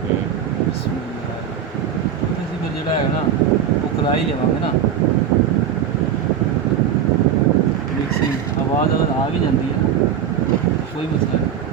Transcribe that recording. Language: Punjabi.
ਬਿਸਮਿਲ੍ਲਾ। ਅਸੀਂ ਫਿਰ ਜਿਹੜਾ ਹੈਗਾ ਨਾ ਉਹ ਕਰਾ ਹੀ ਲਵਾਂਗੇ ਨਾ ਮਿਕਸਿੰਗ। ਆਵਾਜ਼ ਅਗਰ ਆ ਵੀ ਜਾਂਦੀ ਹੈ ਕੋਈ ਮਸਲਾ ਨਹੀਂ।